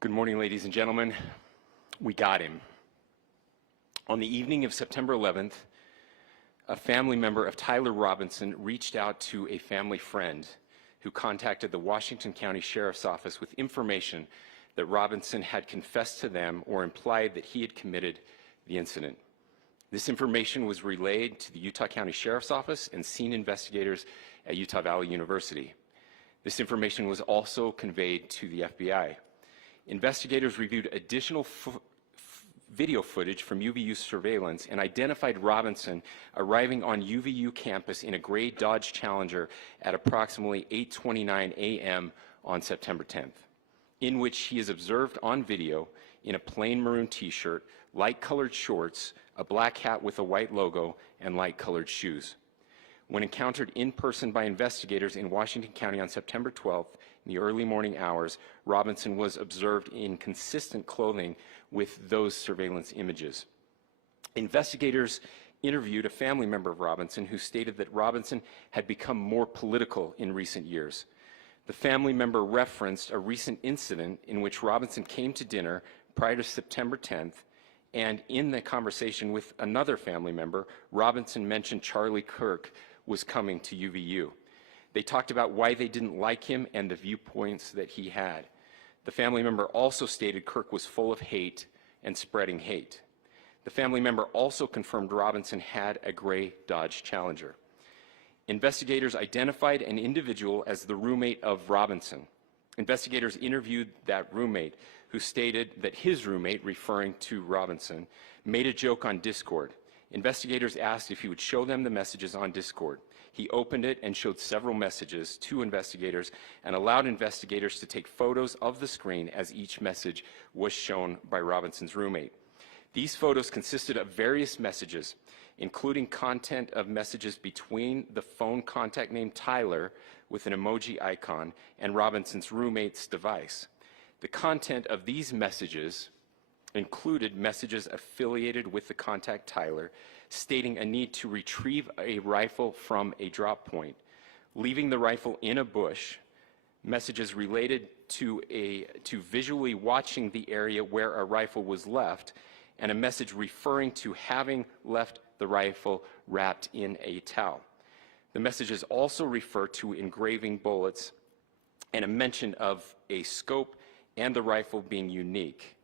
Good morning, ladies and gentlemen. We got him. On the evening of September 11th, a family member of Tyler Robinson reached out to a family friend who contacted the Washington County Sheriff's Office with information that Robinson had confessed to them or implied that he had committed the incident. This information was relayed to the Utah County Sheriff's Office and scene investigators at Utah Valley University. This information was also conveyed to the FBI. Investigators reviewed additional video footage from UVU surveillance and identified Robinson arriving on UVU campus in a gray Dodge Challenger at approximately 8:29 a.m. on September 10th, in which he is observed on video in a plain maroon t-shirt, light-colored shorts, a black hat with a white logo, and light-colored shoes. When encountered in person by investigators in Washington County on September 12th, in the early morning hours, Robinson was observed in consistent clothing with those surveillance images. Investigators interviewed a family member of Robinson who stated that Robinson had become more political in recent years. The family member referenced a recent incident in which Robinson came to dinner prior to September 10th, and in the conversation with another family member, Robinson mentioned Charlie Kirk was coming to UVU. They talked about why they didn't like him and the viewpoints that he had. The family member also stated Kirk was full of hate and spreading hate. The family member also confirmed Robinson had a gray Dodge Challenger. Investigators identified an individual as the roommate of Robinson. Investigators interviewed that roommate, who stated that his roommate, referring to Robinson, made a joke on Discord. Investigators asked if he would show them the messages on Discord. He opened it and showed several messages to investigators and allowed investigators to take photos of the screen as each message was shown by Robinson's roommate. These photos consisted of various messages, including content of messages between the phone contact named Tyler with an emoji icon and Robinson's roommate's device. The content of these messages included messages affiliated with the contact Tyler, stating a need to retrieve a rifle from a drop point, leaving the rifle in a bush, messages related to visually watching the area where a rifle was left, and a message referring to having left the rifle wrapped in a towel. The messages also refer to engraving bullets and a mention of a scope and the rifle being unique.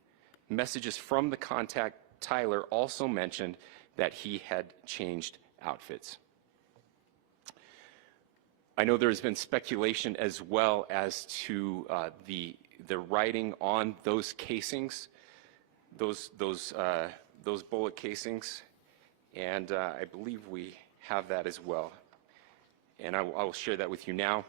Messages from the contact Tyler also mentioned that he had changed outfits. I know there has been speculation as well as to the writing on those casings, those bullet casings, and I believe we have that as well. And I will share that with you now.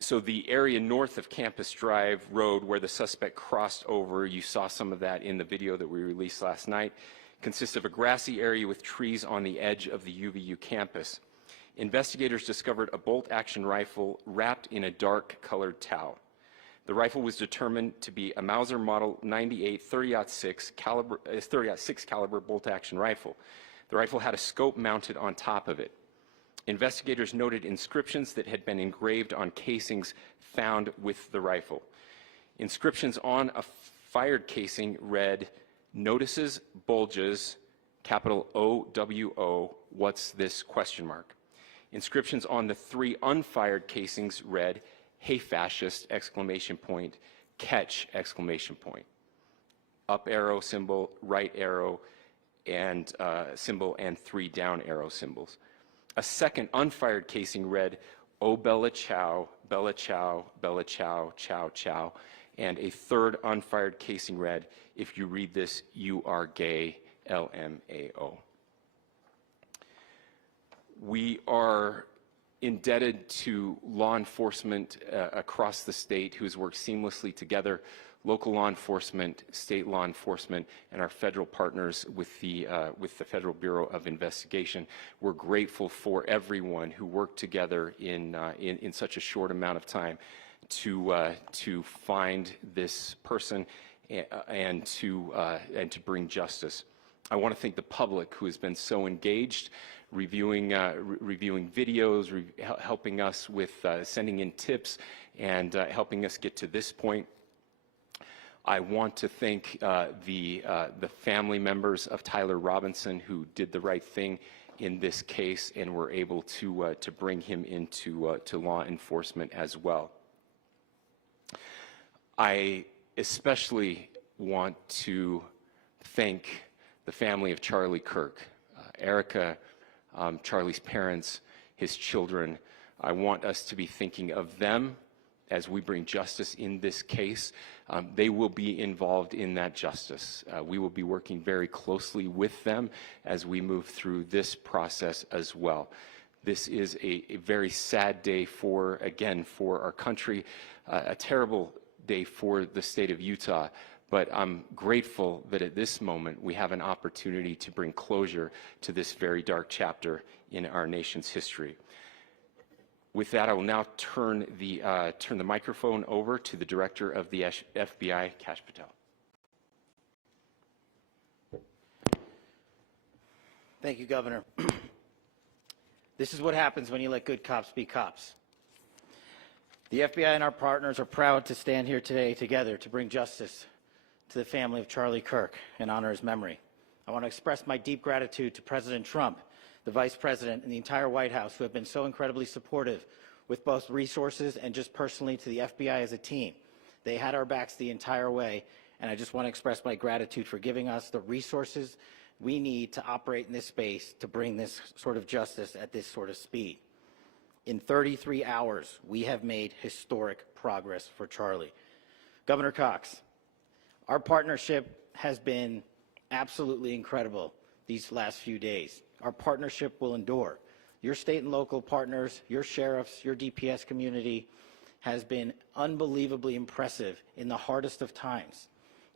So the area north of Campus Drive Road where the suspect crossed over, you saw some of that in the video that we released last night, consists of a grassy area with trees on the edge of the UVU campus. Investigators discovered a bolt-action rifle wrapped in a dark-colored towel. The rifle was determined to be a Mauser Model 98 30-06 caliber bolt-action rifle. The rifle had a scope mounted on top of it. Investigators noted inscriptions that had been engraved on casings found with the rifle. Inscriptions on a fired casing read, "Notices, bulges, capital OWO, what's this?" ? Inscriptions on the 3 unfired casings read, "Hey fascist!" ! Catch! Up arrow symbol, right arrow and symbol, and 3 down arrow symbols. A second unfired casing read, "Oh Bella Chow, Bella Chow, Bella Chow, Chow Chow," and a third unfired casing read, "If you read this, you are gay, LMAO." We are indebted to law enforcement across the state who has worked seamlessly together, local law enforcement, state law enforcement, and our federal partners with the Federal Bureau of Investigation. We're grateful for everyone who worked together in such a short amount of time to find this person and to bring justice. I want to thank the public who has been so engaged, reviewing videos, helping us with sending in tips, and helping us get to this point. I want to thank the family members of Tyler Robinson who did the right thing in this case and were able to bring him into to law enforcement as well. I especially want to thank the family of Charlie Kirk, Erica, Charlie's parents, his children. I want us to be thinking of them as we bring justice in this case. They will be involved in that justice. We will be working very closely with them as we move through this process as well. This is a very sad day for our country, a terrible day for the state of Utah, but I'm grateful that at this moment we have an opportunity to bring closure to this very dark chapter in our nation's history. With that, I will now turn the microphone over to the Director of the FBI, Kash Patel. Thank you, Governor. This is what happens when you let good cops be cops. The FBI and our partners are proud to stand here today together to bring justice to the family of Charlie Kirk and honor his memory. I want to express my deep gratitude to President Trump, the Vice President, and the entire White House who have been so incredibly supportive with both resources and just personally to the FBI as a team. They had our backs the entire way, and I just want to express my gratitude for giving us the resources we need to operate in this space to bring this sort of justice at this sort of speed. In 33 hours, we have made historic progress for Charlie. Governor Cox, our partnership has been absolutely incredible these last few days. Our partnership will endure. Your state and local partners, your sheriffs, your DPS community has been unbelievably impressive in the hardest of times.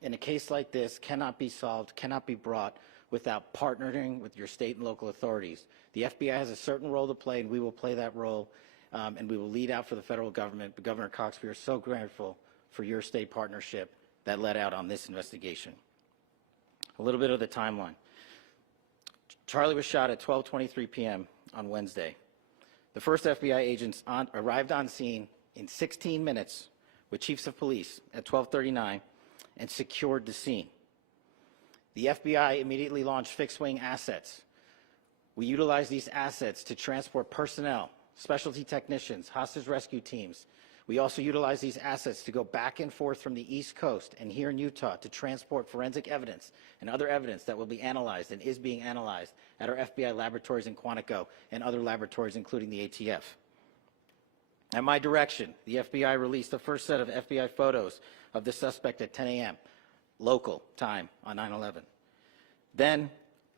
And a case like this cannot be solved, cannot be brought without partnering with your state and local authorities. The FBI has a certain role to play, and we will play that role, and we will lead out for the federal government. But Governor Cox, we are so grateful for your state partnership that led out on this investigation. A little bit of the timeline. Charlie was shot at 12:23 p.m. on Wednesday. The first FBI agents arrived on scene in 16 minutes with chiefs of police at 12:39 and secured the scene. The FBI immediately launched fixed-wing assets. We utilized these assets to transport personnel, specialty technicians, hostage rescue teams. We also utilized these assets to go back and forth from the East Coast and here in Utah to transport forensic evidence and other evidence that will be analyzed and is being analyzed at our FBI laboratories in Quantico and other laboratories, including the ATF. At my direction, the FBI released the first set of FBI photos of the suspect at 10 a.m. local time on 9/11. Then,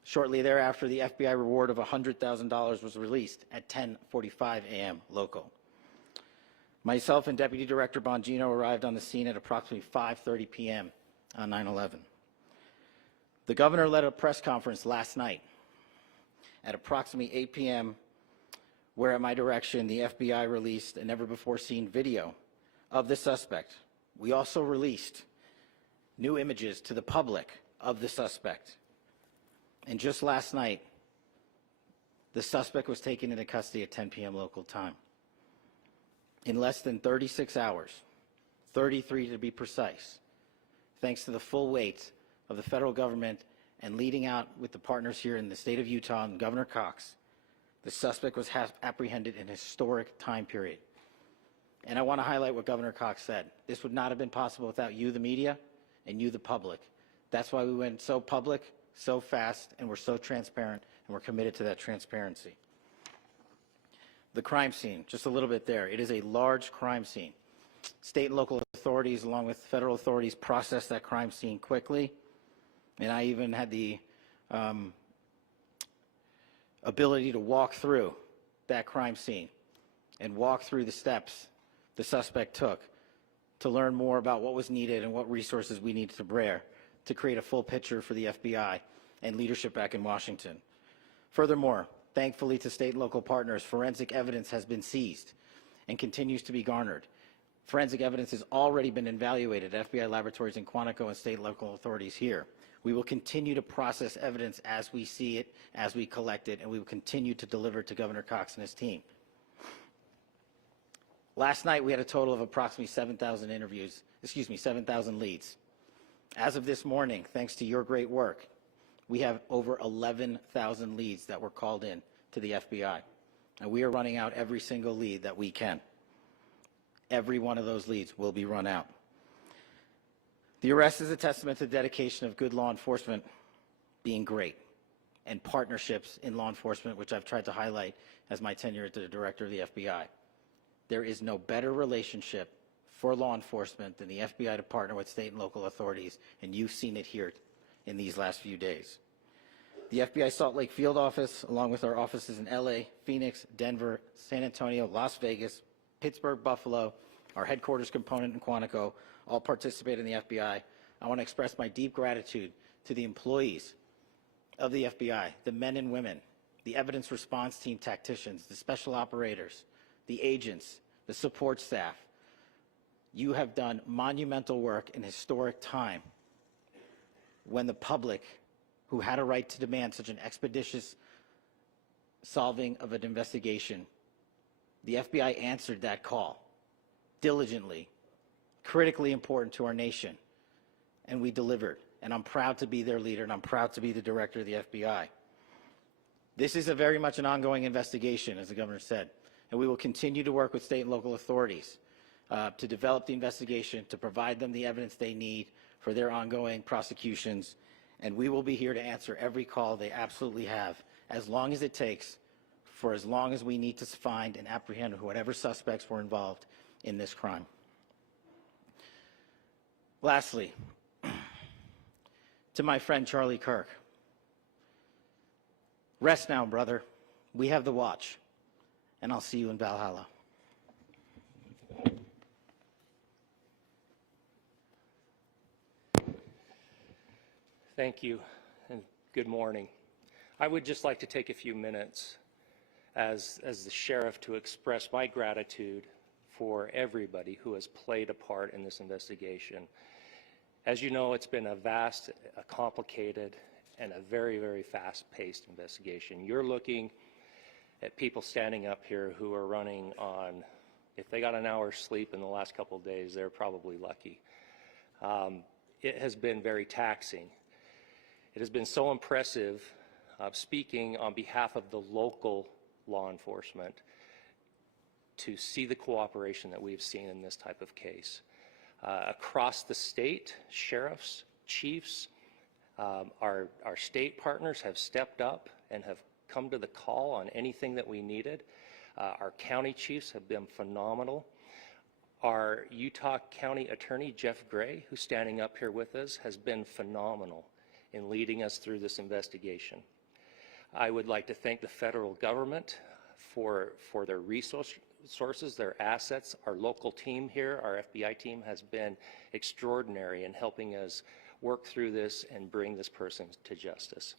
shortly thereafter, the FBI reward of $100,000 was released at 10:45 a.m. local. Myself and Deputy Director Bongino arrived on the scene at approximately 5:30 p.m. on 9/11. The governor led a press conference last night at approximately 8 p.m., where at my direction, the FBI released a never-before-seen video of the suspect. We also released new images to the public of the suspect. And just last night, the suspect was taken into custody at 10 p.m. local time. In less than 36 hours, 33 to be precise, thanks to the full weight of the federal government and leading out with the partners here in the state of Utah and Governor Cox, the suspect was apprehended in a historic time period. And I want to highlight what Governor Cox said. This would not have been possible without you, the media, and you, the public. That's why we went so public, so fast, and we're so transparent, and we're committed to that transparency. The crime scene, just a little bit there. It is a large crime scene. State and local authorities, along with federal authorities, processed that crime scene quickly. And I even had the ability to walk through that crime scene and walk through the steps the suspect took to learn more about what was needed and what resources we needed to bear to create a full picture for the FBI and leadership back in Washington. Furthermore, thankfully to state and local partners, forensic evidence has been seized and continues to be garnered. Forensic evidence has already been evaluated at FBI laboratories in Quantico and state and local authorities here. We will continue to process evidence as we see it, as we collect it, and we will continue to deliver to Governor Cox and his team. Last night, we had a total of approximately 7,000 leads. As of this morning, thanks to your great work, we have over 11,000 leads that were called in to the FBI. And we are running out every single lead that we can. Every one of those leads will be run out. The arrest is a testament to the dedication of good law enforcement being great, and partnerships in law enforcement, which I've tried to highlight as my tenure as the director of the FBI. There is no better relationship for law enforcement than the FBI to partner with state and local authorities, and you've seen it here in these last few days. The FBI Salt Lake Field Office, along with our offices in LA, Phoenix, Denver, San Antonio, Las Vegas, Pittsburgh, Buffalo, our headquarters component in Quantico, all participate in the FBI. I want to express my deep gratitude to the employees of the FBI, the men and women, the evidence response team tacticians, the special operators, the agents, the support staff. You have done monumental work in historic time when the public, who had a right to demand such an expeditious solving of an investigation, the FBI answered that call diligently, critically important to our nation, and we delivered. And I'm proud to be their leader, and I'm proud to be the director of the FBI. This is very much an ongoing investigation, as the governor said, and we will continue to work with state and local authorities to develop the investigation, to provide them the evidence they need for their ongoing prosecutions, and we will be here to answer every call they absolutely have, as long as it takes, for as long as we need to find and apprehend whatever suspects were involved in this crime. Lastly, to my friend Charlie Kirk, rest now, brother. We have the watch, and I'll see you in Valhalla. Thank you, and good morning. I would just like to take a few minutes as the sheriff to express my gratitude for everybody who has played a part in this investigation. As you know, it's been a vast, a complicated, and a very, very fast-paced investigation. You're looking at people standing up here who are running on, if they got an hour's sleep in the last couple of days, they're probably lucky. It has been very taxing. It has been so impressive, speaking on behalf of the local law enforcement, to see the cooperation that we've seen in this type of case. Across the state, sheriffs, chiefs, our state partners have stepped up and have come to the call on anything that we needed. Our county chiefs have been phenomenal. Our Utah County Attorney, Jeff Gray, who's standing up here with us, has been phenomenal in leading us through this investigation. I would like to thank the federal government for their resources, their assets. Our local team here, our FBI team, has been extraordinary in helping us work through this and bring this person to justice.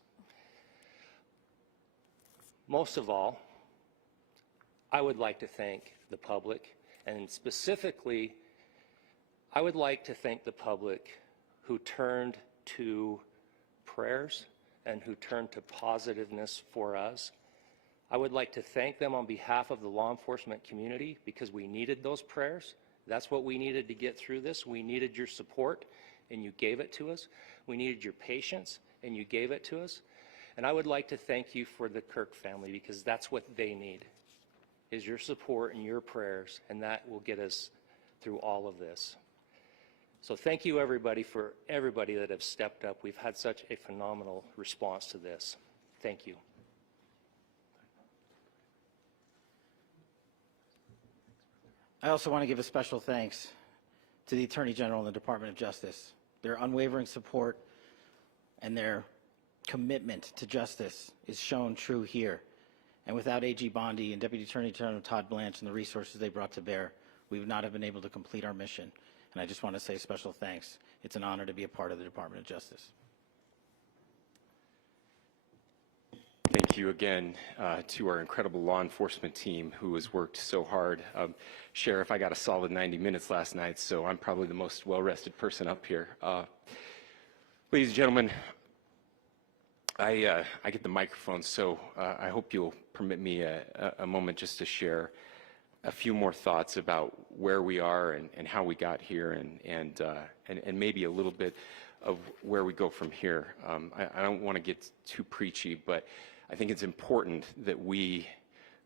Most of all, I would like to thank the public, and specifically, I would like to thank the public who turned to prayers and who turned to positiveness for us. I would like to thank them on behalf of the law enforcement community, because we needed those prayers. That's what we needed to get through this. We needed your support, and you gave it to us. We needed your patience, and you gave it to us. And I would like to thank you for the Kirk family, because that's what they need, is your support and your prayers, and that will get us through all of this. So thank you, everybody, for everybody that have stepped up. We've had such a phenomenal response to this. Thank you. I also want to give a special thanks to the Attorney General and the Department of Justice. Their unwavering support and their commitment to justice is shown true here. And without AG Bondi and Deputy Attorney General Todd Blanche and the resources they brought to bear, we would not have been able to complete our mission. And I just want to say special thanks. It's an honor to be a part of the Department of Justice. Thank you again to our incredible law enforcement team who has worked so hard. Sheriff, I got a solid 90 minutes last night, so I'm probably the most well-rested person up here. Ladies and gentlemen, I get the microphone, so I hope you'll permit me a moment just to share a few more thoughts about where we are and how we got here, and maybe a little bit of where we go from here. I don't want to get too preachy, but I think it's important that we,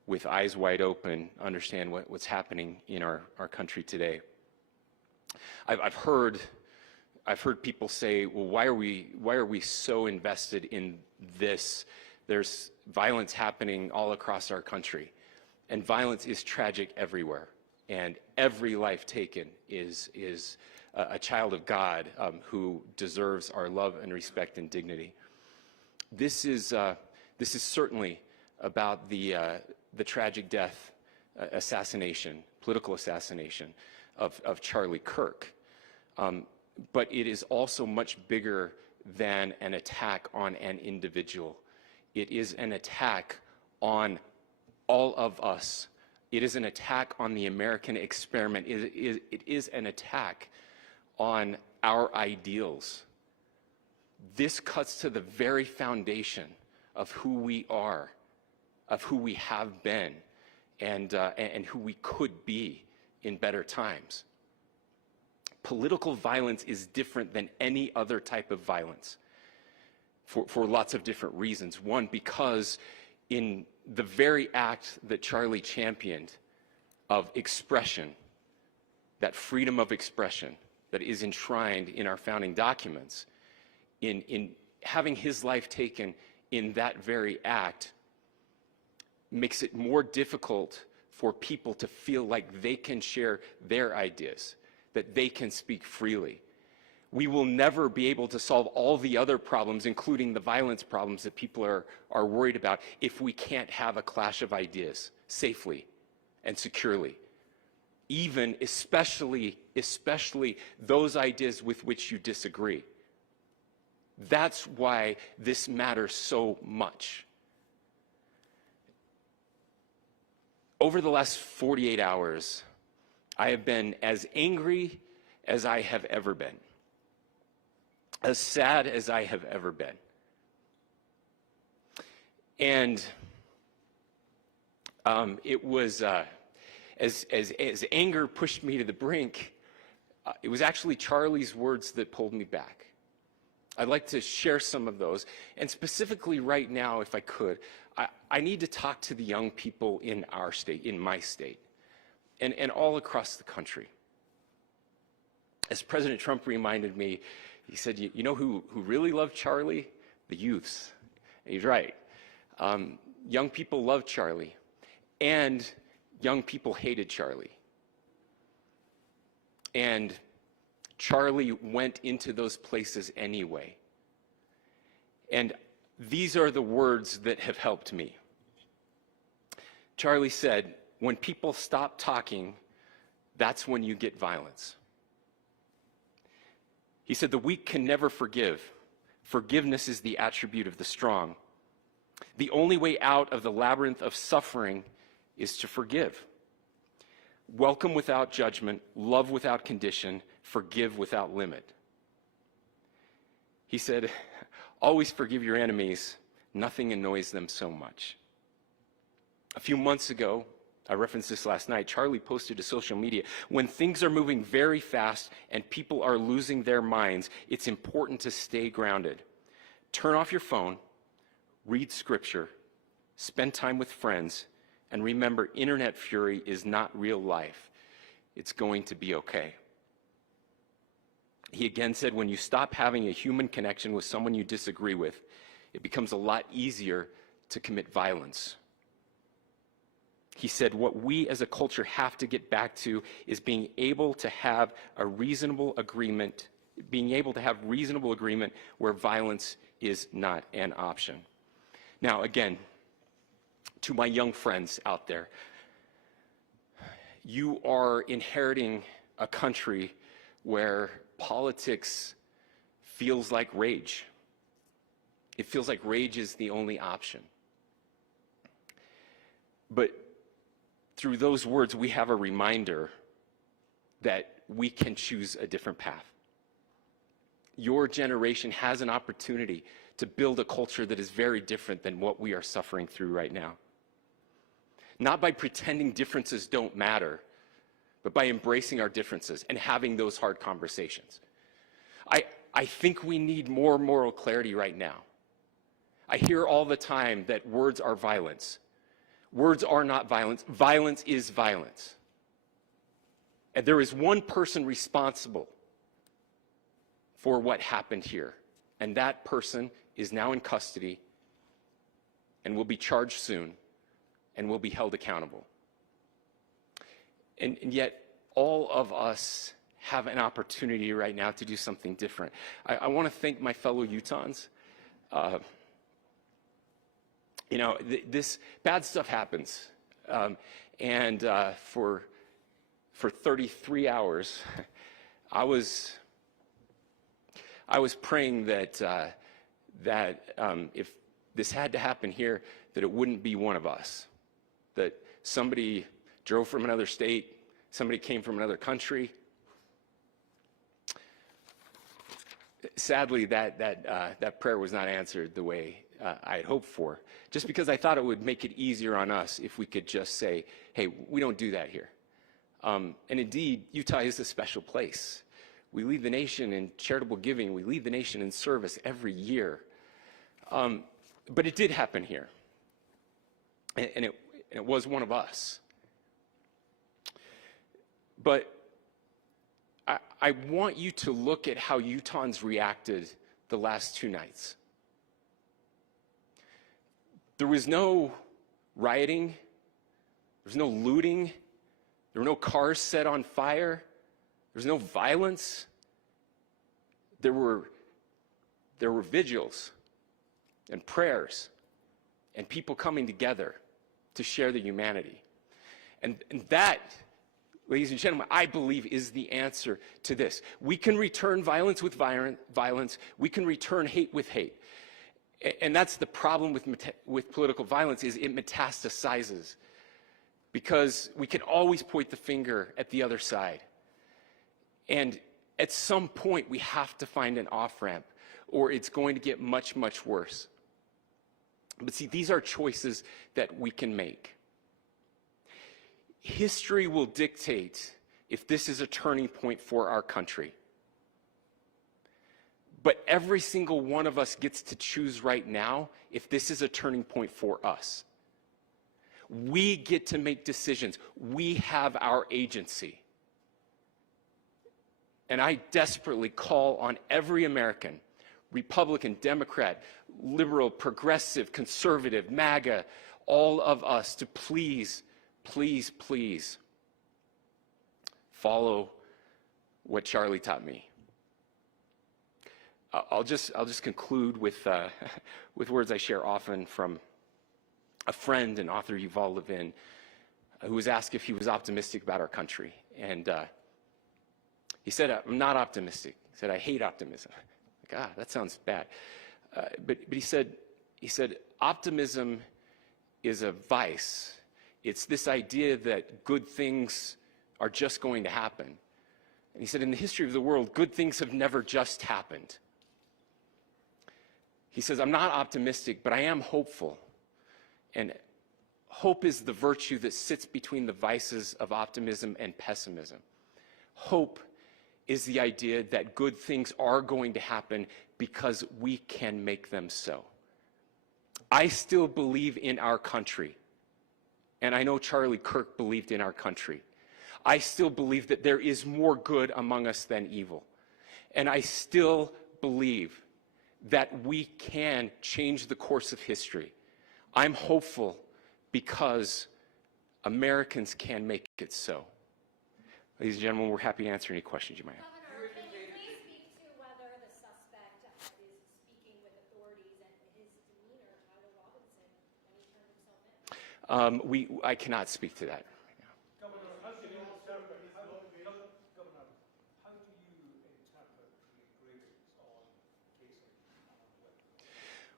with eyes wide open, understand what's happening in our country today. I've heard people say, well, why are we so invested in this? There's violence happening all across our country, and violence is tragic everywhere, and every life taken is a child of God who deserves our love and respect and dignity. This is certainly about the tragic death, political assassination of Charlie Kirk. But it is also much bigger than an attack on an individual. It is an attack on all of us. It is an attack on the American experiment. It is an attack on our ideals. This cuts to the very foundation of who we are, of who we have been, and who we could be in better times. Political violence is different than any other type of violence for lots of different reasons. One, because in the very act that Charlie championed of expression, that freedom of expression that is enshrined in our founding documents, in having his life taken in that very act, makes it more difficult for people to feel like they can share their ideas, that they can speak freely. We will never be able to solve all the other problems, including the violence problems that people are worried about, if we can't have a clash of ideas safely and securely. Even, especially those ideas with which you disagree. That's why this matters so much. Over the last 48 hours, I have been as angry as I have ever been, as sad as I have ever been. And it was, as anger pushed me to the brink, it was actually Charlie's words that pulled me back. I'd like to share some of those. And specifically right now, if I could, I need to talk to the young people in our state, in my state, and all across the country. As President Trump reminded me, he said, you know who really loved Charlie? The youths. And he's right. Young people loved Charlie, and young people hated Charlie. And Charlie went into those places anyway. And these are the words that have helped me. Charlie said, when people stop talking, that's when you get violence. He said, the weak can never forgive. Forgiveness is the attribute of the strong. The only way out of the labyrinth of suffering is to forgive. Welcome without judgment, love without condition, forgive without limit. He said, always forgive your enemies. Nothing annoys them so much. A few months ago, I referenced this last night, Charlie posted to social media, when things are moving very fast and people are losing their minds, it's important to stay grounded. Turn off your phone, read scripture, spend time with friends, and remember, internet fury is not real life. It's going to be okay. He again said, when you stop having a human connection with someone you disagree with, it becomes a lot easier to commit violence. He said, what we as a culture have to get back to is being able to have a reasonable agreement, where violence is not an option. Now, again, to my young friends out there, you are inheriting a country where politics feels like rage. It feels like rage is the only option. But through those words, we have a reminder that we can choose a different path. your generation has an opportunity to build a culture that is very different than what we are suffering through right now. Not by pretending differences don't matter, but by embracing our differences and having those hard conversations. I think we need more moral clarity right now. I hear all the time that words are violence. Words are not violence. Violence is violence. And there is one person responsible for what happened here. And that person is now in custody and will be charged soon and will be held accountable. And yet, all of us have an opportunity right now to do something different. I want to thank my fellow Utahns. This bad stuff happens. For 33 hours, I was praying that if this had to happen here, that it wouldn't be one of us. That somebody drove from another state, somebody came from another country. Sadly, that prayer was not answered the way I had hoped for, just because I thought it would make it easier on us if we could just say, hey, we don't do that here. And indeed, Utah is a special place. We lead the nation in charitable giving. We lead the nation in service every year. But it did happen here. And it was one of us. But I want you to look at how Utahns reacted the last 2 nights. There was no rioting. There was no looting. There were no cars set on fire. There was no violence. There were vigils and prayers and people coming together to share the humanity. And that, ladies and gentlemen, I believe is the answer to this. We can return violence with violence. We can return hate with hate. And that's the problem with political violence, is it metastasizes. Because we can always point the finger at the other side. And at some point, we have to find an off-ramp, or it's going to get much, much worse. But see, these are choices that we can make. History will dictate if this is a turning point for our country. But every single one of us gets to choose right now if this is a turning point for us. We get to make decisions. We have our agency. And I desperately call on every American, Republican, Democrat, liberal, progressive, conservative, MAGA, all of us to please, please, please follow what Charlie taught me. I'll just conclude with words I share often from a friend and author, Yuval Levin, who was asked if he was optimistic about our country. And he said, I'm not optimistic. He said, I hate optimism. Like, that sounds bad. But he said, optimism is a vice. It's this idea that good things are just going to happen. And he said, in the history of the world, good things have never just happened. He says, I'm not optimistic, but I am hopeful. And hope is the virtue that sits between the vices of optimism and pessimism. Hope is the idea that good things are going to happen because we can make them so. I still believe in our country. And I know Charlie Kirk believed in our country. I still believe that there is more good among us than evil. And I still believe that we can change the course of history. I'm hopeful because Americans can make it so. Ladies and gentlemen, we're happy to answer any questions you might have. Governor, can you please speak to whether the suspect is speaking with authorities and his demeanor, Tyler Robinson, when he turned himself in? I cannot speak to that. Governor, how do you interpret the engravings on cases?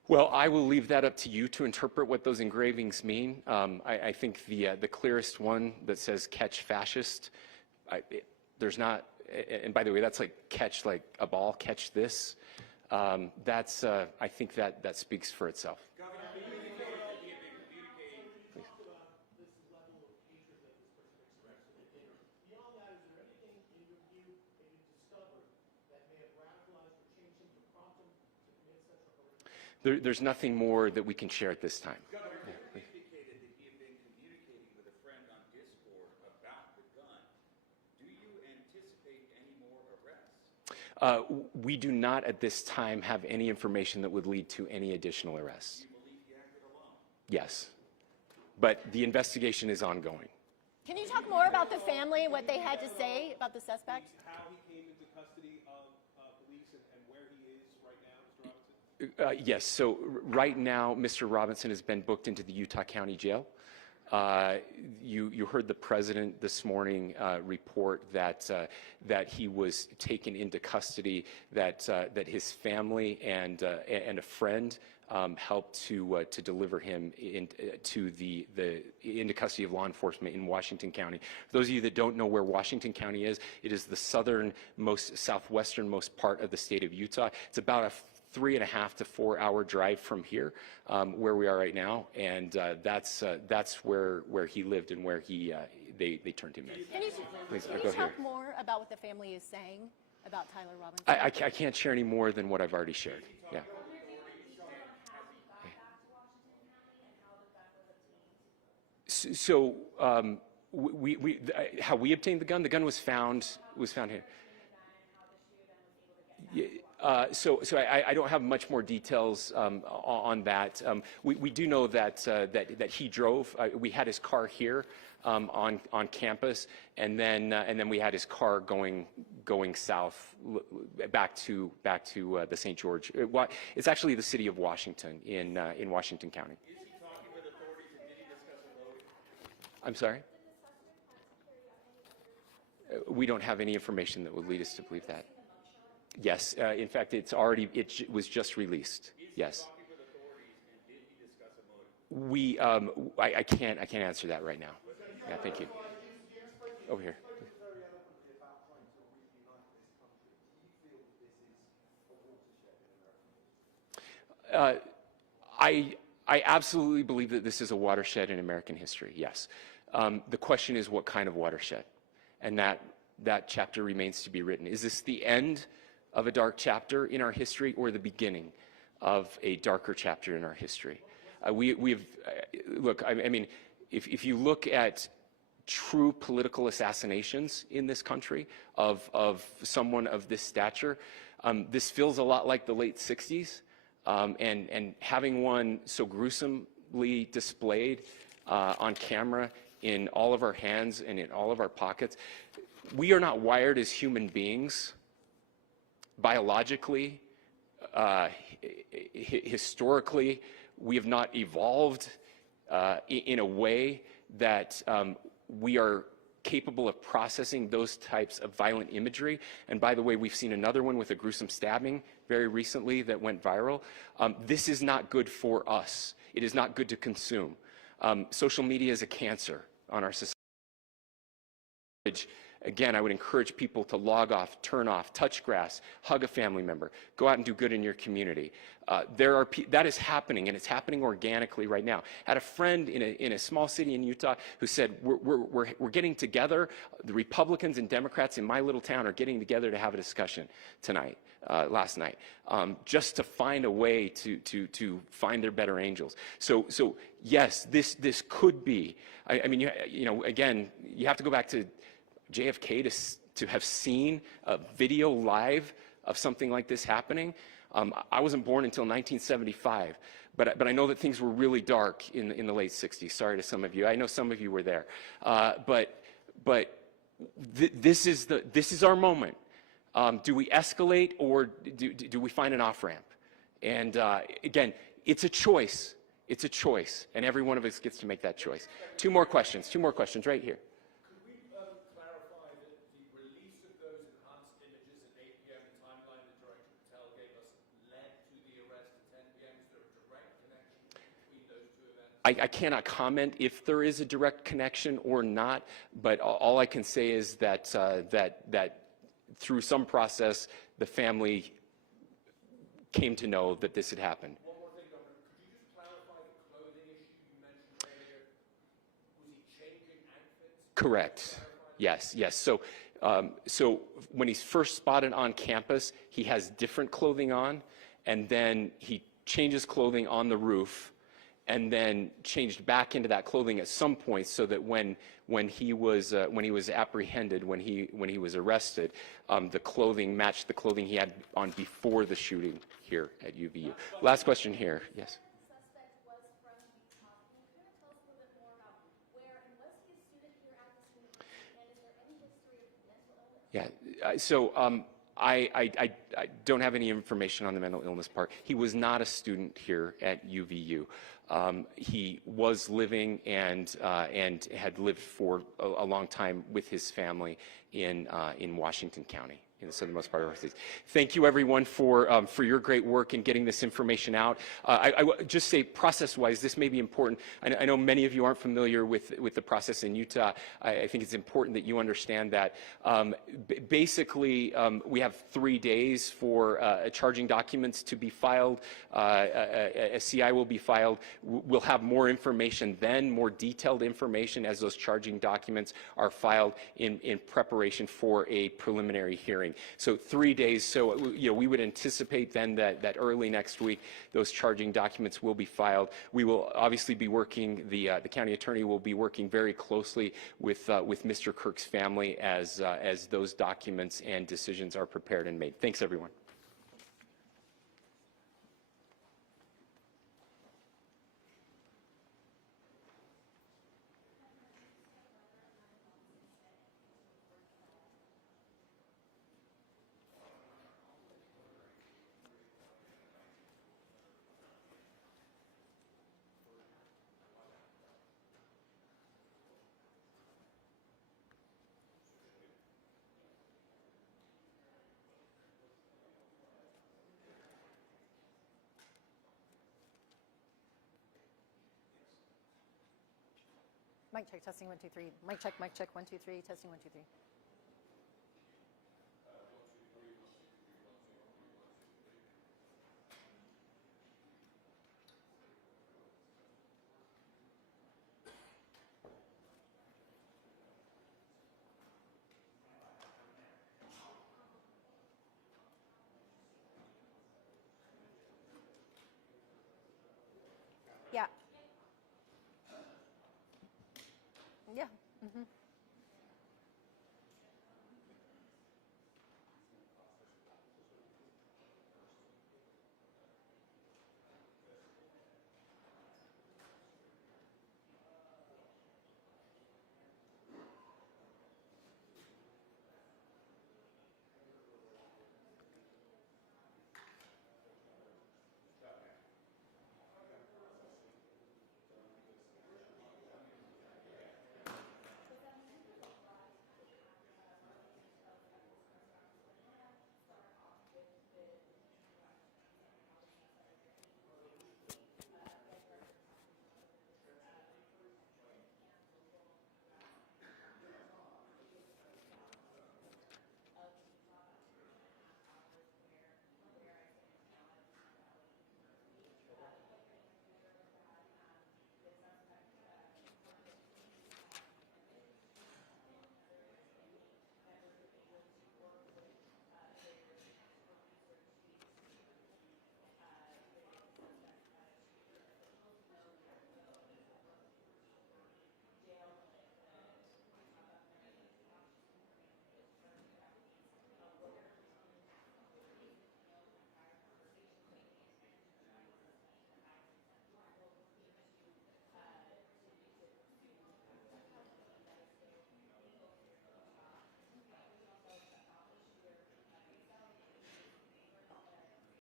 Well, I will leave that up to you to interpret what those engravings mean. I think the clearest one that says "Catch Fascist," there's not and by the way, that's like catch like a ball, catch this. That's, I think that speaks for itself. There's nothing more that we can share at this time. Governor, you indicated that he had been communicating with a friend on Discord about the gun. Do you anticipate any more arrests? We do not at this time have any information that would lead to any additional arrests. Do you believe he acted alone? Yes, but the investigation is ongoing. Can you talk more about the family and what they had to say about the suspect? How he came into custody of police and where he is right now, Mr. Robinson? Yes, so right now, Mr. Robinson has been booked into the Utah County Jail. You heard the president this morning report that he was taken into custody, that his family and a friend helped to deliver him into custody of law enforcement in Washington County. For those of you that don't know where Washington County is, it is the southwesternmost part of the state of Utah. It's about a 3.5 to 4 hour drive from here, where we are right now, and that's where he lived and where they turned him in. Can you, Please, can go you talk here. more about what the family is saying about Tyler Robinson? I can't share any more than what I've already shared. Yeah. So how we obtained the gun? The gun was found here. So I don't have much more details on that. We do know that he drove. We had his car here on campus, and then we had his car going south back to the St. George. It's actually the city of Washington in Washington County. Is he talking with authorities and did he discuss a motive? I'm sorry? We don't have any information that would lead us to believe that. Yes, in fact, it was just released. Yes. Talking with authorities and did he discuss a motive? I can't answer that right now. Yeah, thank you. Over here. I absolutely believe that this is a watershed in American history, yes. The question is what kind of watershed? And that chapter remains to be written. Is this the end of a dark chapter in our history or the beginning of a darker chapter in our history? Look, I mean, if you look at true political assassinations in this country of someone of this stature, this feels a lot like the late 60s. And having one so gruesomely displayed on camera in all of our hands and in all of our pockets, we are not wired as human beings biologically, historically. We have not evolved in a way that we are capable of processing those types of violent imagery. And by the way, we've seen another one with a gruesome stabbing very recently that went viral. This is not good for us. It is not good to consume. Social media is a cancer on our society. Again, I would encourage people to log off, turn off, touch grass, hug a family member, go out and do good in your community. That is happening, and it's happening organically right now. I had a friend in a small city in Utah who said, we're getting together, the Republicans and Democrats in my little town are getting together to have a discussion tonight, last night, just to find a way to find their better angels. So yes, this could be, I mean, you know, again, you have to go back to JFK to have seen a video live of something like this happening. I wasn't born until 1975, but I know that things were really dark in the late 60s. Sorry to some of you. I know some of you were there. This is our moment. Do we escalate or do we find an off-ramp? And again, it's a choice. It's a choice, and every one of us gets to make that choice. Two more questions right here. I cannot comment if there is a direct connection or not, but all I can say is that through some process, the family came to know that this had happened. One more thing, Governor. Could you just clarify the clothing issue you mentioned earlier? Was he changing outfits? Correct. Yes, yes. So when he's first spotted on campus, he has different clothing on, and then he changes clothing on the roof, and then changed back into that clothing at some point, so that when he was apprehended, when he was arrested, the clothing matched the clothing he had on before the shooting here at UVU. Last question here. Yes. Suspect was from Utah. Can you kind of tell us a little bit more about where, and was he a student here at this university, and is there any history of mental illness? Yeah. So I don't have any information on the mental illness part. He was not a student here at UVU. He was living and had lived for a long time with his family in Washington County, in the southernmost part of our state. Thank you, everyone, for your great work in getting this information out. I would just say, process-wise, this may be important. I know many of you aren't familiar with the process in Utah. I think it's important that you understand that. Basically, we have 3 days for charging documents to be filed. A CI will be filed. We'll have more information then, more detailed information as those charging documents are filed in preparation for a preliminary hearing. So 3 days. So we would anticipate then that early next week those charging documents will be filed. We will obviously be working. The county attorney will be working very closely with Mr. Kirk's family as those documents and decisions are prepared and made. Thanks, everyone. Mic check, testing 1 2 3. Mic check 1 2 3, testing 1 2 3. Yeah. Yeah.